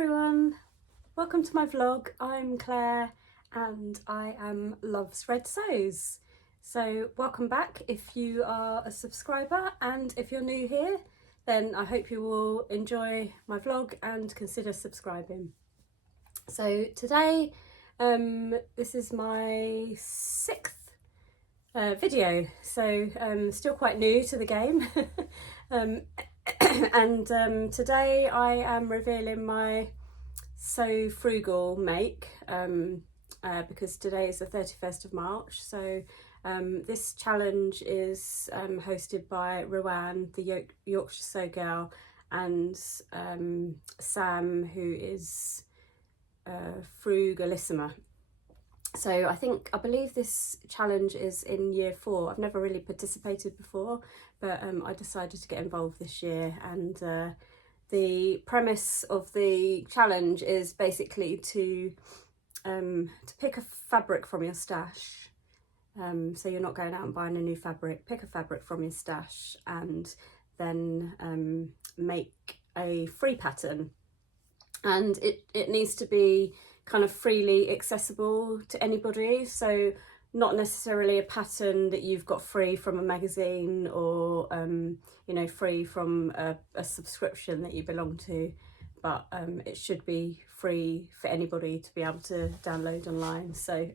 everyone, welcome to my vlog. I'm Claire and I am Loves Red Sews. So welcome back if you are a subscriber, and if you're new here then I hope you will enjoy my vlog and consider subscribing. So today this is my 6th video, so still quite new to the game. And today I am revealing my Sew Frugal make because today is the 31st of March. So this challenge is hosted by Rowan, the Yorkshire Sew Girl, and Sam, who is Frugalissima. So I believe this challenge is in year 4. I've never really participated before, but I decided to get involved this year, and the premise of the challenge is basically to pick a fabric from your stash. So you're not going out and buying a new fabric, pick a fabric from your stash and then make a free pattern. And it needs to be kind of freely accessible to anybody, so not necessarily a pattern that you've got free from a magazine or you know, free from a subscription that you belong to, but it should be free for anybody to be able to download online. So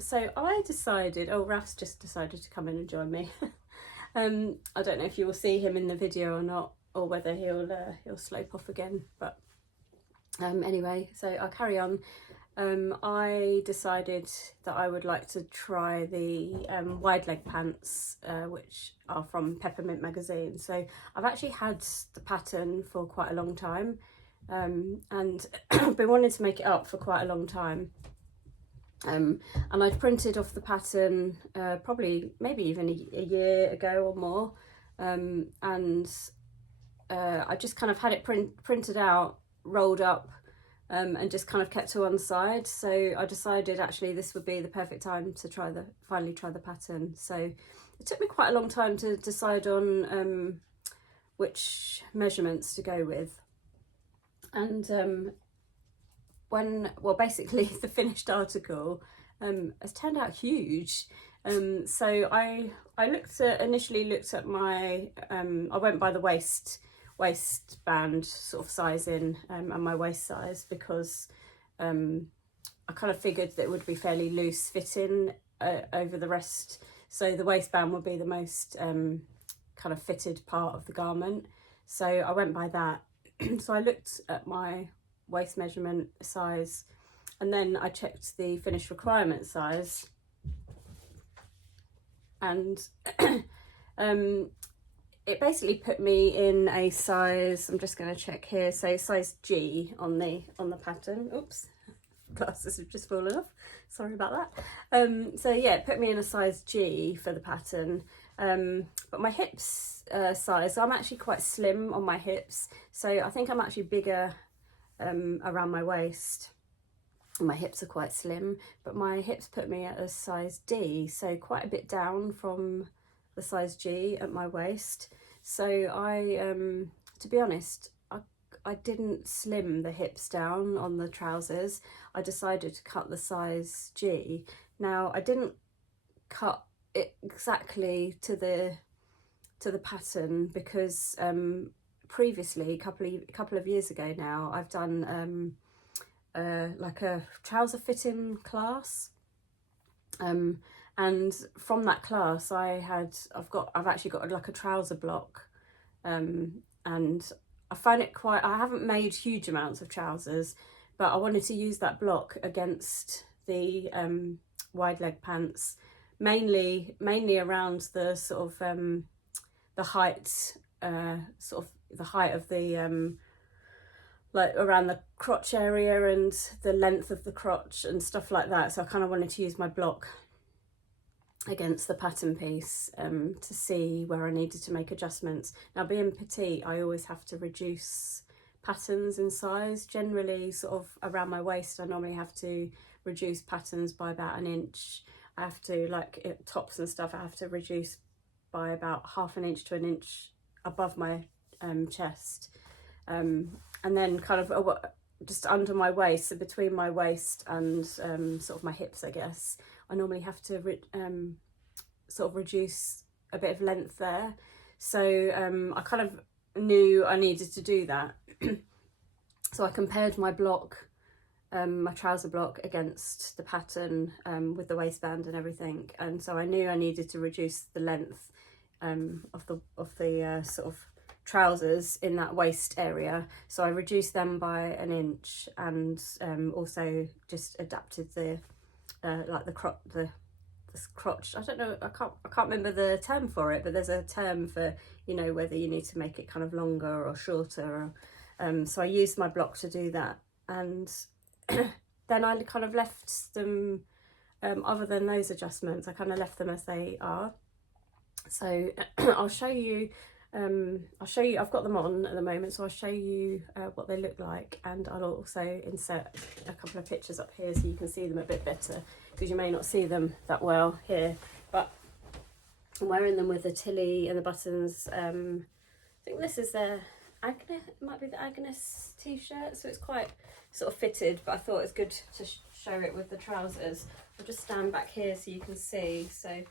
so I decided, oh, Ralph's just decided to come in and join me. I don't know if you will see him in the video or not, or whether he'll slope off again, but anyway, so I'll carry on. I decided that I would like to try the wide leg pants, which are from Peppermint magazine. So I've actually had the pattern for quite a long time, and I've been wanting to make it up for quite a long time. And I'd printed off the pattern probably maybe even a year ago or more, and I just kind of had it printed out, rolled up, and just kind of kept to one side. So I decided actually this would be the perfect time to finally try the pattern. So it took me quite a long time to decide on which measurements to go with, and basically the finished article has turned out huge. So I initially looked at my I went by the waistband sort of sizing and my waist size, because I kind of figured that it would be fairly loose fitting over the rest, so the waistband would be the most kind of fitted part of the garment. So I went by that. So I looked at my waist measurement size, and then I checked the finished requirement size, and it basically put me in a size, I'm just going to check here, so size G on the pattern. Oops, glasses have just fallen off, sorry about that. So yeah, it put me in a size G for the pattern, but my hips size, so I'm actually quite slim on my hips, so I think I'm actually bigger around my waist. My hips are quite slim, but my hips put me at a size D, so quite a bit down from the size G at my waist. So I to be honest, I didn't slim the hips down on the trousers. I decided to cut the size G. Now I didn't cut it exactly to the pattern, because previously, a couple of years ago now, I've done like a trouser fitting class, and from that class I've actually got like a trouser block, and I find it I haven't made huge amounts of trousers, but I wanted to use that block against the wide leg pants, mainly around the sort of the height, sort of the height of the like around the crotch area and the length of the crotch and stuff like that. So I kind of wanted to use my block against the pattern piece to see where I needed to make adjustments. Now, being petite, I always have to reduce patterns in size. Generally sort of around my waist, I normally have to reduce patterns by about an inch. I have to, like tops and stuff, I have to reduce by about half an inch to an inch above my chest. and then kind of just under my waist, so between my waist and sort of my hips, I guess, I normally have to sort of reduce a bit of length there. So I kind of knew I needed to do that. So I compared my block, my trouser block, against the pattern with the waistband and everything, and so I knew I needed to reduce the length of the sort of trousers in that waist area. So I reduced them by 1 inch, and also just adapted the like the crotch. I don't know, I can't remember the term for it, but there's a term for, you know, whether you need to make it kind of longer or shorter. So I used my block to do that, and then I kind of left them, other than those adjustments, I kind of left them as they are. So I'll show you, I've got them on at the moment, so I'll show you what they look like, and I'll also insert a couple of pictures up here so you can see them a bit better, because you may not see them that well here. But I'm wearing them with the tilly and the buttons. I think this is their Agnes, it might be the Agnes t-shirt, so it's quite sort of fitted, but I thought it's good to show it with the trousers. I'll just stand back here so you can see. So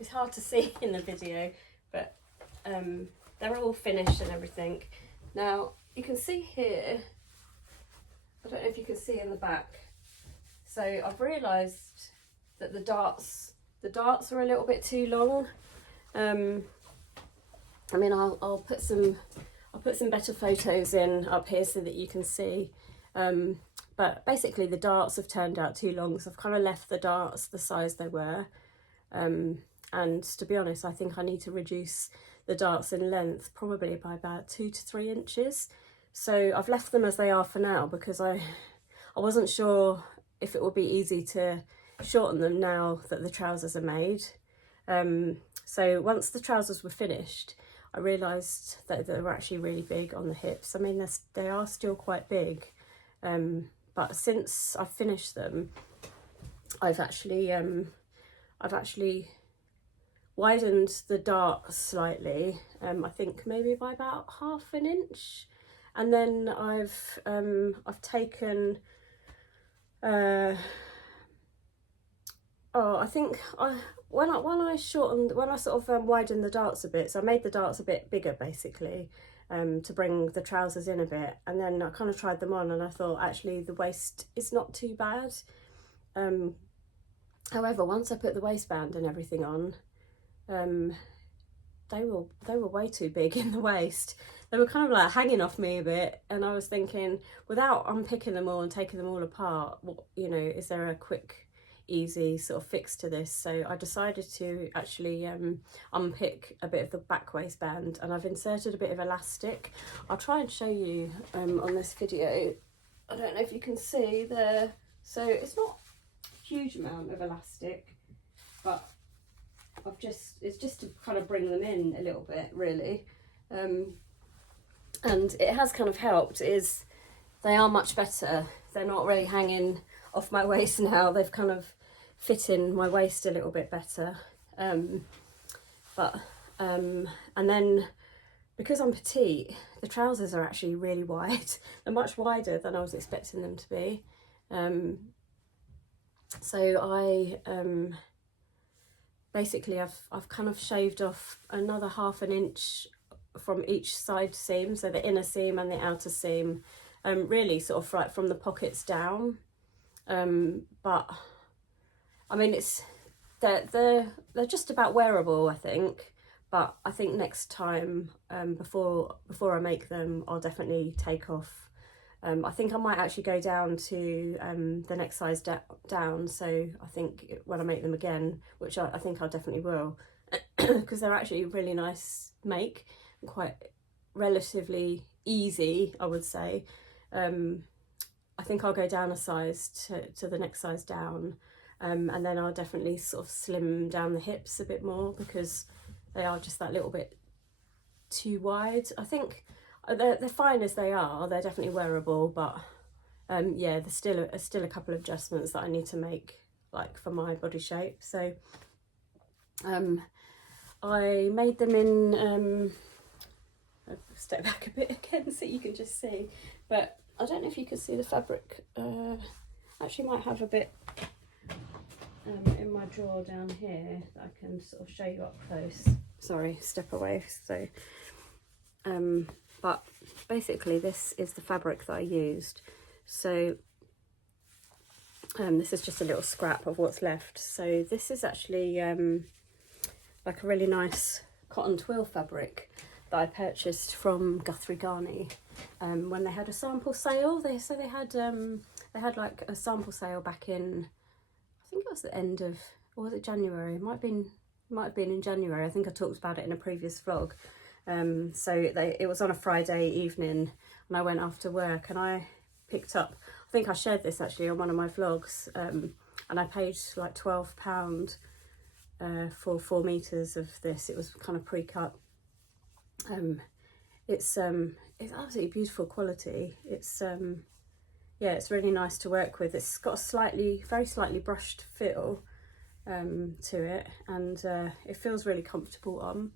it's hard to see in the video, but they're all finished and everything. Now you can see here, I don't know if you can see in the back, so I've realised that the darts are a little bit too long. I mean, I'll put some better photos in up here so that you can see, but basically the darts have turned out too long, so I've kind of left the darts the size they were, and to be honest, I think I need to reduce the darts in length probably by about 2 to 3 inches. So I've left them as they are for now, because I wasn't sure if it would be easy to shorten them now that the trousers are made. So once the trousers were finished, I realised that they were actually really big on the hips. I mean, they are still quite big, but since I've finished them, I've actually widened the dart slightly. I think maybe by about 1/2 inch, and then I've taken. I think when I sort of widened the darts a bit, so I made the darts a bit bigger basically, to bring the trousers in a bit, and then I kind of tried them on, and I thought actually the waist is not too bad. However, once I put the waistband and everything on, they were way too big in the waist. They were kind of like hanging off me a bit, and I was thinking, without unpicking them all and taking them all apart, what, you know, is there a quick, easy sort of fix to this? So I decided to actually unpick a bit of the back waistband, and I've inserted a bit of elastic. I'll try and show you on this video. I don't know if you can see there. So it's not a huge amount of elastic, but it's just to kind of bring them in a little bit, really. And it has kind of helped, is they are much better. They're not really hanging off my waist now. They've kind of fit in my waist a little bit better. And then because I'm petite, the trousers are actually really wide. They're much wider than I was expecting them to be. So I basically I've kind of shaved off another 1/2 inch from each side seam, so the inner seam and the outer seam, really sort of right from the pockets down. But I mean, they're just about wearable, I think. But I think next time, before I make them, I'll definitely take off. I think I might actually go down to the next size down. So I think when I make them again, which I think I definitely will, because they're actually really nice make, quite relatively easy, I would say. I think I'll go down a size to the next size down, and then I'll definitely sort of slim down the hips a bit more, because they are just that little bit too wide. I think they're fine as they are. They're definitely wearable, but yeah, there's still a couple of adjustments that I need to make, like for my body shape. So I made them in, I'll step back a bit again so you can just see, but I don't know if you can see the fabric. Actually might have a bit in my drawer down here that I can sort of show you up close. Sorry, step away. So, but basically this is the fabric that I used. So this is just a little scrap of what's left. So this is actually like a really nice cotton twill fabric that I purchased from Guthrie Garney when they had a sample sale. They had like a sample sale back in, I think it was the end of, or was it January? It might have been in January. I think I talked about it in a previous vlog. It was on a Friday evening and I went after work and I picked up, I think I shared this actually on one of my vlogs, and I paid like £12 for 4 meters of this. It was kind of pre-cut. It's absolutely beautiful quality. It's yeah, it's really nice to work with. It's got a very slightly brushed feel to it, and it feels really comfortable on.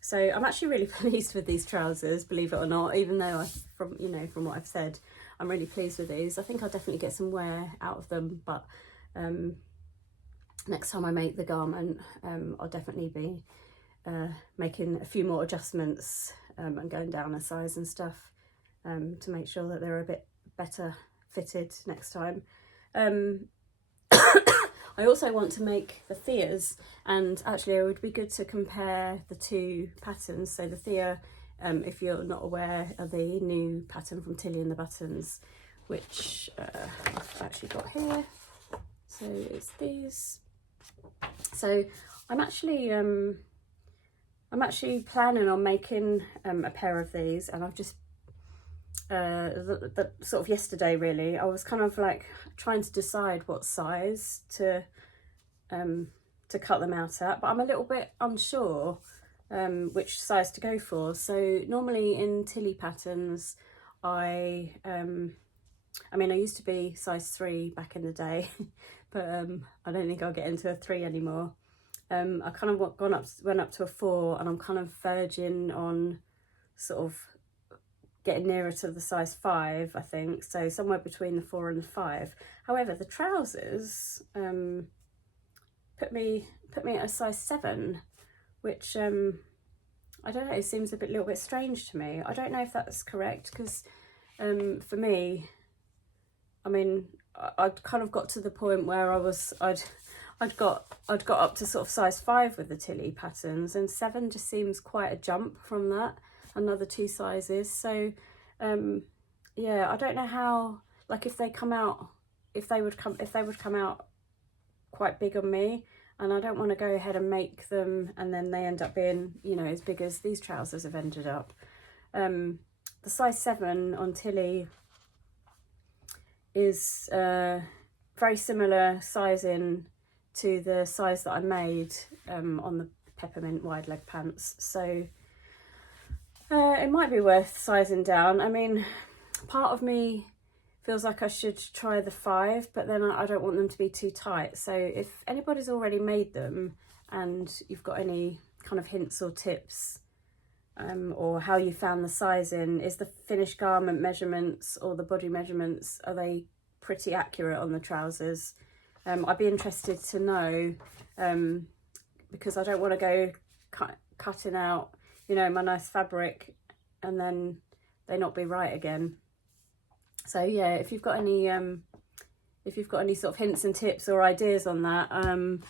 So I'm actually really pleased with these trousers, believe it or not, even though from what I've said, I'm really pleased with these. I think I'll definitely get some wear out of them, but next time I make the garment, I'll definitely be making a few more adjustments and going down a size and stuff to make sure that they're a bit better fitted next time. I also want to make the Theas, and actually it would be good to compare the two patterns. So the Thea, if you're not aware, are the new pattern from Tilly and the Buttons, which I've actually got here. So it's these. So I'm actually planning on making a pair of these, and I've just the sort of yesterday really I was kind of like trying to decide what size to cut them out at, but I'm a little bit unsure which size to go for. So normally in Tilly patterns I mean I used to be size 3 back in the day but I don't think I'll get into a 3 anymore. I kind of went up to a 4, and I'm kind of verging on sort of getting nearer to the size 5, I think, so somewhere between the 4 and the 5. However, the trousers put me at a size 7, which I don't know, it seems a little bit strange to me. I don't know if that's correct, because for me, I mean, I'd kind of got to the point where I'd got up to sort of size 5 with the Tilly patterns, and 7 just seems quite a jump from that, another 2 sizes. So yeah, I don't know how, like if they would come out quite big on me, and I don't want to go ahead and make them and then they end up being, you know, as big as these trousers have ended up. The size 7 on Tilly is very similar sizing to the size that I made on the peppermint wide leg pants, so it might be worth sizing down. I mean, part of me feels like I should try the 5, but then I don't want them to be too tight. So if anybody's already made them and you've got any kind of hints or tips, or how you found the sizing, is the finished garment measurements or the body measurements, are they pretty accurate on the trousers? I'd be interested to know, because I don't want to go cutting out, you know, my nice fabric and then they not be right again. So yeah, if you've got any sort of hints and tips or ideas on that,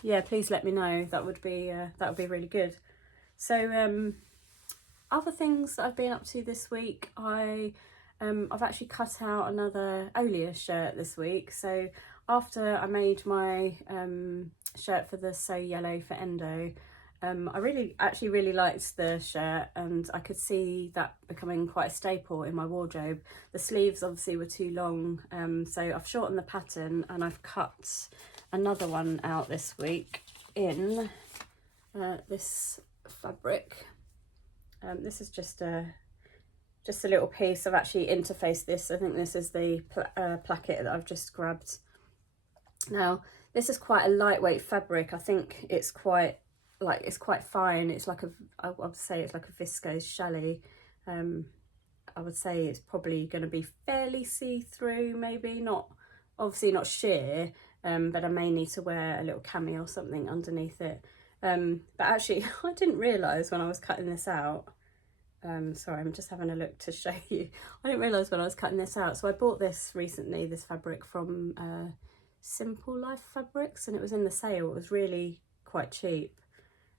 yeah, please let me know. That would be really good. So other things that I've been up to this week, I've actually cut out another Olia shirt this week. So after I made my shirt for the Sew Yellow for Endo, I actually really liked the shirt, and I could see that becoming quite a staple in my wardrobe. The sleeves obviously were too long, so I've shortened the pattern and I've cut another one out this week in this fabric. This is just a little piece. I've actually interfaced this. I think this is the placket that I've just grabbed. Now, this is quite a lightweight fabric. I think it's quite like it's quite fine. It's like I would say it's like a viscose challis. I would say it's probably going to be fairly see-through, maybe not, obviously not sheer, but I may need to wear a little cami or something underneath it. But actually, I didn't realise when I was cutting this out, sorry, I'm just having a look to show you. I didn't realise when I was cutting this out. So I bought this recently, this fabric from Simple Life Fabrics, and it was in the sale. It was really quite cheap.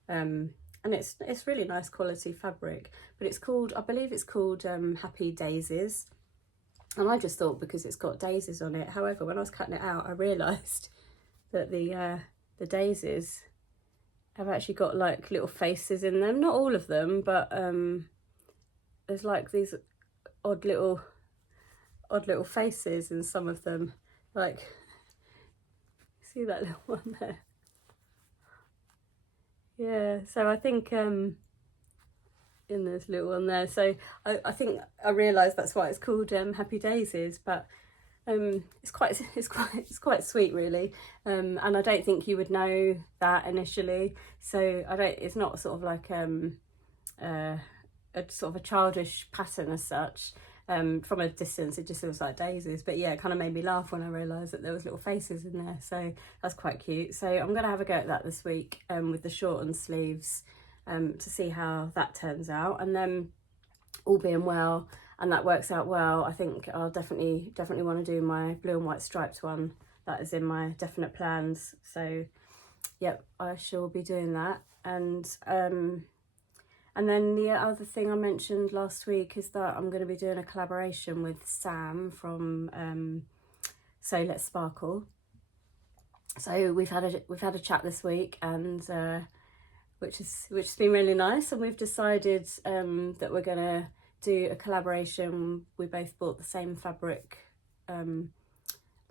And it's really nice quality fabric, but it's called, I believe it's called Happy Daisies. And I just thought because it's got daisies on it. However, when I was cutting it out, I realised that the daisies have actually got like little faces in them. Not all of them, but there's like these odd little faces in some of them. Like, see that little one there? Yeah, so I think in this little one there, so I think I realised that's why it's called Happy Daisies, but it's quite sweet really, and I don't think you would know that initially. So it's not sort of like a sort of a childish pattern as such. From a distance it just looks like daisies, but yeah, it kind of made me laugh when I realised that there was little faces in there, so that's quite cute. So I'm gonna have a go at that this week with the shortened sleeves, to see how that turns out, and then all being well and that works out well, I think I'll definitely want to do my blue and white striped one. That is in my definite plans, so yep, I shall be doing that. And then the other thing I mentioned last week is that I'm going to be doing a collaboration with Sam from So Let's Sparkle. So we've had a chat this week, and which has been really nice, and we've decided that we're going to do a collaboration. We both bought the same fabric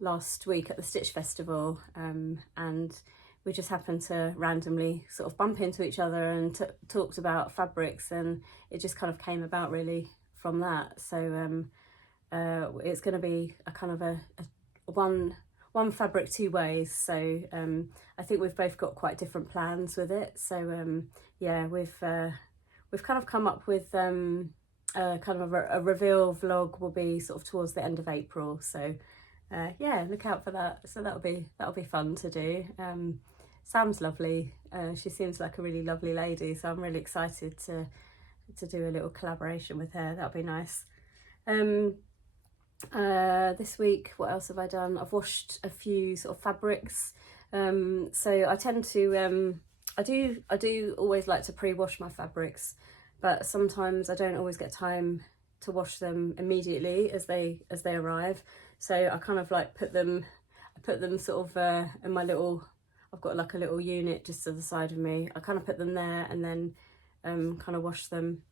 last week at the Stitch Festival, and we just happened to randomly sort of bump into each other and talked about fabrics, and it just kind of came about really from that. So it's going to be a kind of a one fabric two ways. So I think we've both got quite different plans with it. So yeah, we've kind of come up with kind of a reveal vlog will be sort of towards the end of April. So yeah, look out for that. So that'll be fun to do. Sam's lovely. She seems like a really lovely lady, so I'm really excited to do a little collaboration with her. That'll be nice. This week, what else have I done? I've washed a few sort of fabrics. So I tend to I do always like to pre-wash my fabrics, but sometimes I don't always get time to wash them immediately as they arrive. So I kind of like put them sort of in my little, I've got like a little unit just to the side of me. I kind of put them there and then kind of wash them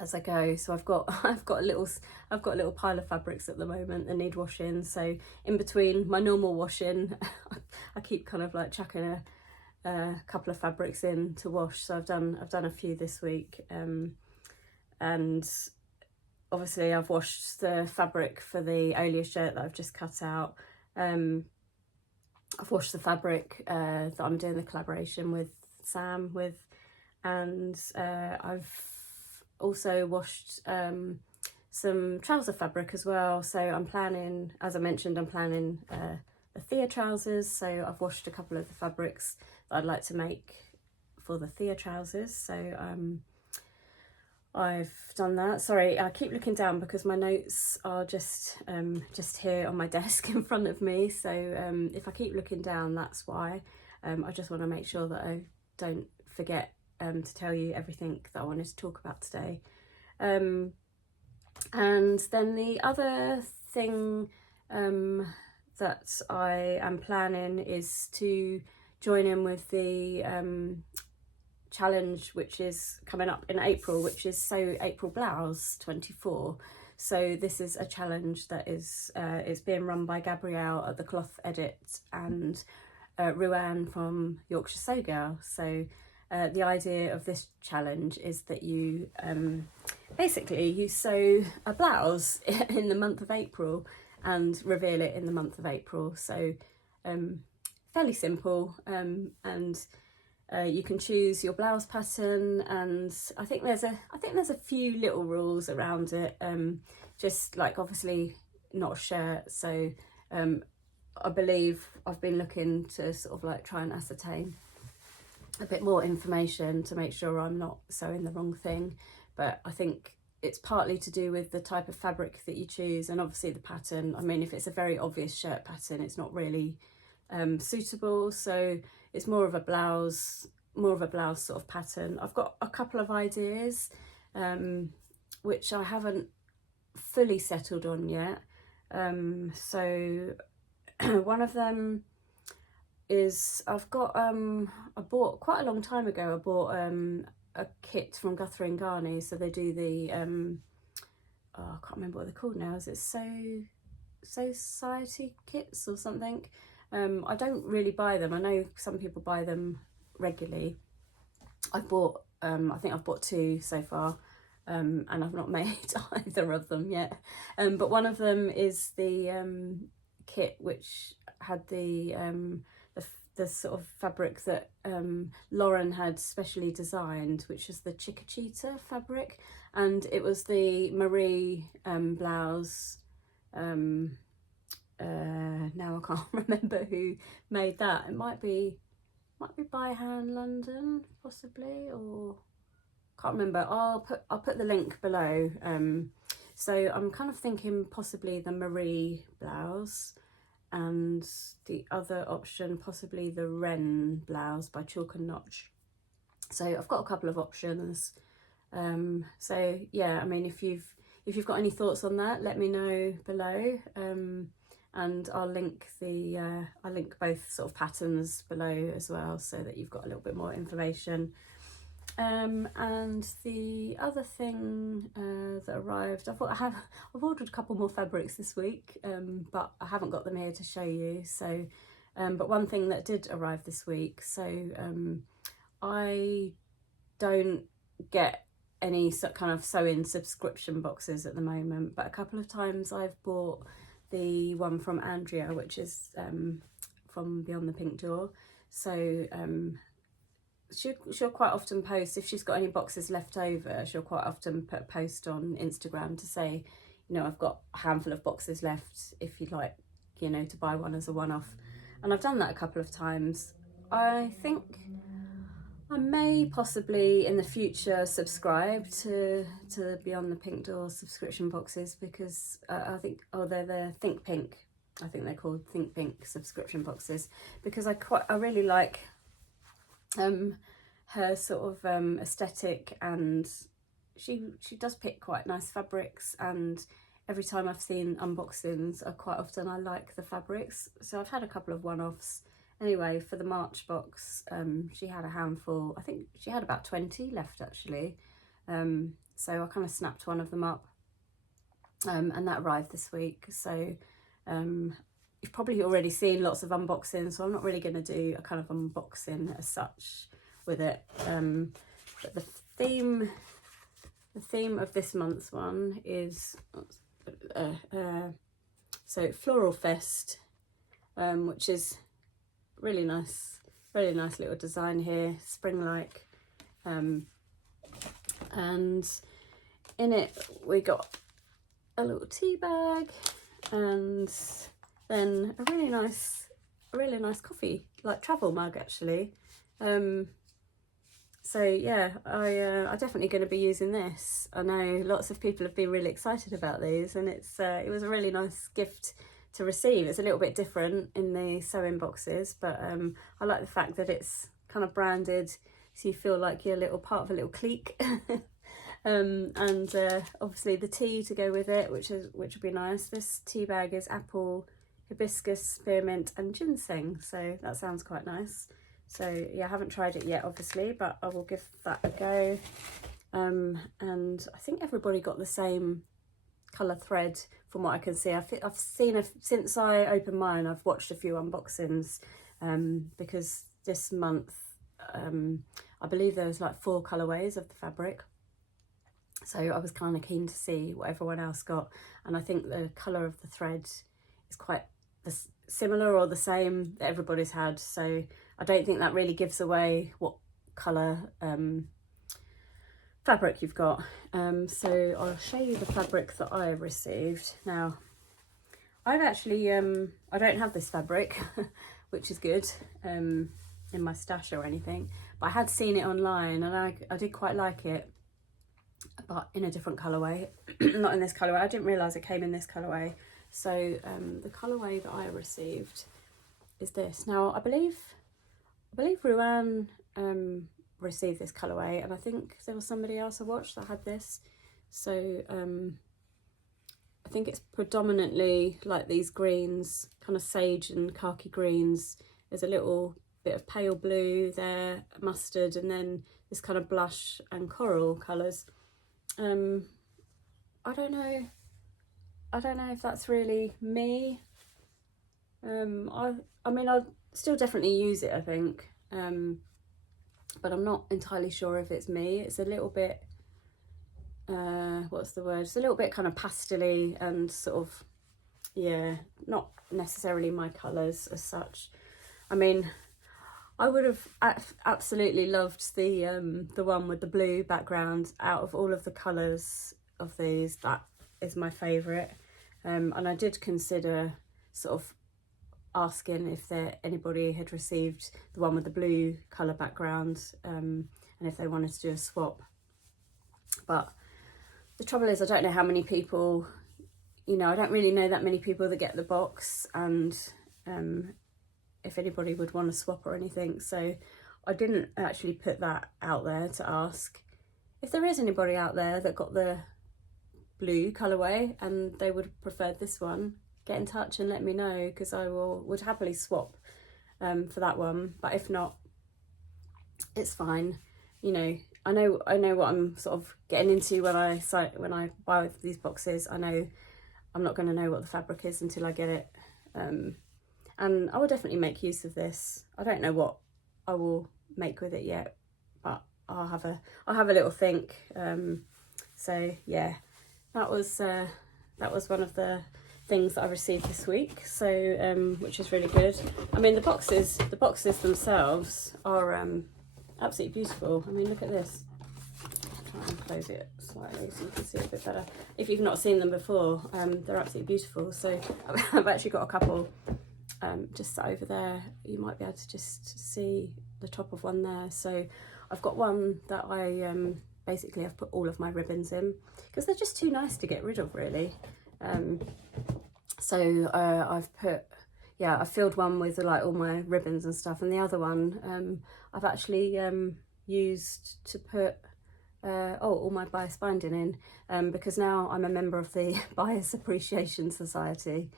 as I go. So I've got a little pile of fabrics at the moment that need washing. So in between my normal washing, I keep kind of like chucking a couple of fabrics in to wash. So I've done a few this week, and obviously I've washed the fabric for the Olia shirt that I've just cut out. I've washed the fabric that I'm doing the collaboration with Sam with, and I've also washed some trouser fabric as well. So I'm planning, as I mentioned, the Thea trousers. So I've washed a couple of the fabrics that I'd like to make for the Thea trousers. So I've done that. Sorry, I keep looking down because my notes are just here on my desk in front of me. So if I keep looking down, that's why. I just want to make sure that I don't forget to tell you everything that I wanted to talk about today. And then the other thing that I am planning is to join in with the challenge which is coming up in April, which is Sew April Blouse 24. So this is a challenge that is being run by Gabrielle at the Cloth Edit and Ruan from Yorkshire Sew Girl. So the idea of this challenge is that you basically you sew a blouse in the month of April and reveal it in the month of April. So fairly simple, and You can choose your blouse pattern, and I think there's a few little rules around it. Just like obviously not a shirt, so I believe I've been looking to sort of like try and ascertain a bit more information to make sure I'm not sewing the wrong thing. But I think it's partly to do with the type of fabric that you choose, and obviously the pattern. I mean, if it's a very obvious shirt pattern, it's not really suitable, so it's more of a blouse sort of pattern. I've got a couple of ideas which I haven't fully settled on yet. So one of them is I bought quite a long time ago, I bought a kit from Guthrie and Garney. So they do the I can't remember what they're called now. Is it Sew Society kits or something? I don't really buy them. I know some people buy them regularly. I think I've bought 2 so far, and I've not made either of them yet. But one of them is the kit which had the sort of fabric that Lauren had specially designed, which is the Chickachita fabric, and it was the Marie blouse. Now I can't remember who made that. It might be By Hand London, possibly, or can't remember. I'll put the link below. So I'm kind of thinking possibly the Marie blouse, and the other option possibly the Wren blouse by Chalk and Notch. So I've got a couple of options. So yeah, I mean, if you've got any thoughts on that, let me know below. And I'll link both sort of patterns below as well, so that you've got a little bit more information. And the other thing that arrived, I've ordered a couple more fabrics this week, but I haven't got them here to show you. So, but one thing that did arrive this week. So I don't get any kind of sewing subscription boxes at the moment, but a couple of times I've bought the one from Andrea, which is from Beyond the Pink Door. So she'll quite often post, if she's got any boxes left over, she'll quite often put a post on Instagram to say, you know, I've got a handful of boxes left if you'd like, you know, to buy one as a one-off. And I've done that a couple of times. I think I may possibly in the future subscribe to Beyond the Pink Door subscription boxes, because I think, they're the Think Pink, I think they're called Think Pink subscription boxes, because I really like her sort of aesthetic, and she does pick quite nice fabrics, and every time I've seen unboxings, quite often I like the fabrics. So I've had a couple of one-offs. Anyway, for the March box, she had a handful. I think she had about 20 left actually. So I kind of snapped one of them up, and that arrived this week. So you've probably already seen lots of unboxings, so I'm not really going to do a kind of unboxing as such with it. But the theme of this month's one is so Floral Fest, which is really nice little design here, spring-like, and in it we got a little tea bag, and then a really nice coffee, like travel mug actually. So yeah, I'm definitely going to be using this. I know lots of people have been really excited about these, and it was a really nice gift to receive. It's a little bit different in the sewing boxes, but I like the fact that it's kind of branded, so you feel like you're a little part of a little clique. And obviously the tea to go with it, which would be nice. This tea bag is apple, hibiscus, spearmint and ginseng, so that sounds quite nice. So yeah, I haven't tried it yet obviously, but I will give that a go. And I think everybody got the same colour thread from what I can see. I've seen, since I opened mine, I've watched a few unboxings, because this month I believe there was like 4 colourways of the fabric, so I was kind of keen to see what everyone else got. And I think the colour of the thread is quite similar or the same that everybody's had, so I don't think that really gives away what colour fabric you've got. So I'll show you the fabric that I received. Now I've actually I don't have this fabric which is good in my stash or anything, but I had seen it online and I did quite like it, but in a different colourway. Not in this colourway. I didn't realise it came in this colourway. So the colourway that I received is this. Now I believe Ruan received this colourway, and I think there was somebody else I watched that had this. So I think it's predominantly like these greens, kind of sage and khaki greens. There's a little bit of pale blue there, mustard, and then this kind of blush and coral colours. I don't know if that's really me. I mean, I'll still definitely use it, I think, but I'm not entirely sure if it's me. It's a little bit, what's the word? It's a little bit kind of pastel-y and sort of, yeah, not necessarily my colours as such. I mean, I would have absolutely loved the one with the blue background. Out of all of the colours of these, that is my favourite. And I did consider sort of asking if anybody had received the one with the blue colour background, and if they wanted to do a swap. But the trouble is, I don't know how many people, you know, I don't really know that many people that get the box, and if anybody would want to swap or anything. So I didn't actually put that out there to ask. If there is anybody out there that got the blue colourway and they would have preferred this one, get in touch and let me know, because I would happily swap for that one. But if not, it's fine. You know, I know what I'm sort of getting into when I buy these boxes. I know I'm not going to know what the fabric is until I get it, and I will definitely make use of this. I don't know what I will make with it yet, but I'll have a little think. So yeah, that was one of the things that I received this week, so which is really good. I mean, the boxes themselves are absolutely beautiful. I mean, look at this. I'll try and close it slightly so you can see it a bit better. If you've not seen them before, they're absolutely beautiful. So I've actually got a couple just sat over there. You might be able to just see the top of one there. So I've got one that I basically I've put all of my ribbons in, because they're just too nice to get rid of, really. So I've filled one with like all my ribbons and stuff, and the other one I've actually used to put all my bias binding in, because now I'm a member of the Bias Appreciation Society,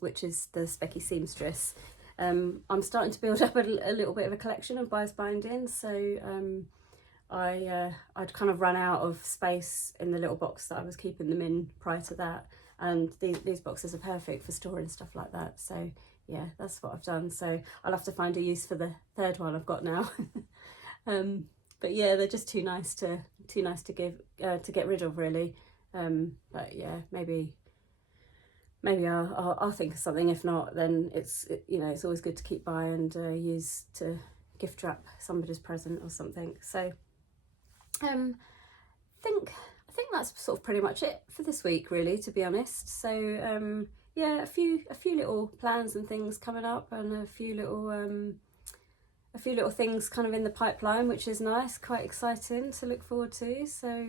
which is the Specky Seamstress. I'm starting to build up a little bit of a collection of bias binding, so I'd kind of run out of space in the little box that I was keeping them in prior to that, and these boxes are perfect for storing stuff like that. So yeah, that's what I've done. So I'll have to find a use for the third one I've got now. But yeah, they're just too nice to get rid of, really. But yeah, maybe I'll think of something. If not, then it's always good to keep by and use to gift wrap somebody's present or something. So I think that's sort of pretty much it for this week, really, to be honest. So yeah, a few little plans and things coming up, and a few little things kind of in the pipeline, which is nice, quite exciting to look forward to. So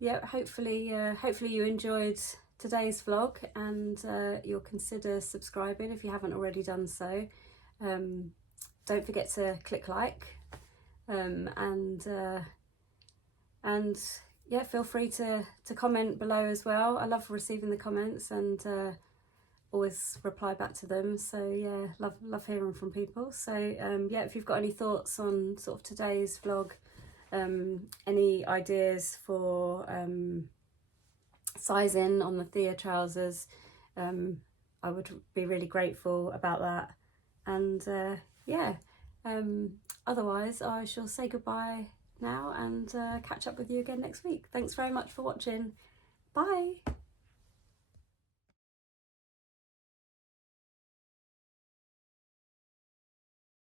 yeah, hopefully you enjoyed today's vlog, and you'll consider subscribing if you haven't already done so. Don't forget to click like, and yeah, feel free to comment below as well. I love receiving the comments, and always reply back to them. So yeah, love hearing from people. So yeah, if you've got any thoughts on sort of today's vlog, any ideas for sizing on the Thea trousers, I would be really grateful about that. And yeah, otherwise I shall say goodbye now, and catch up with you again next week. Thanks very much for watching. Bye.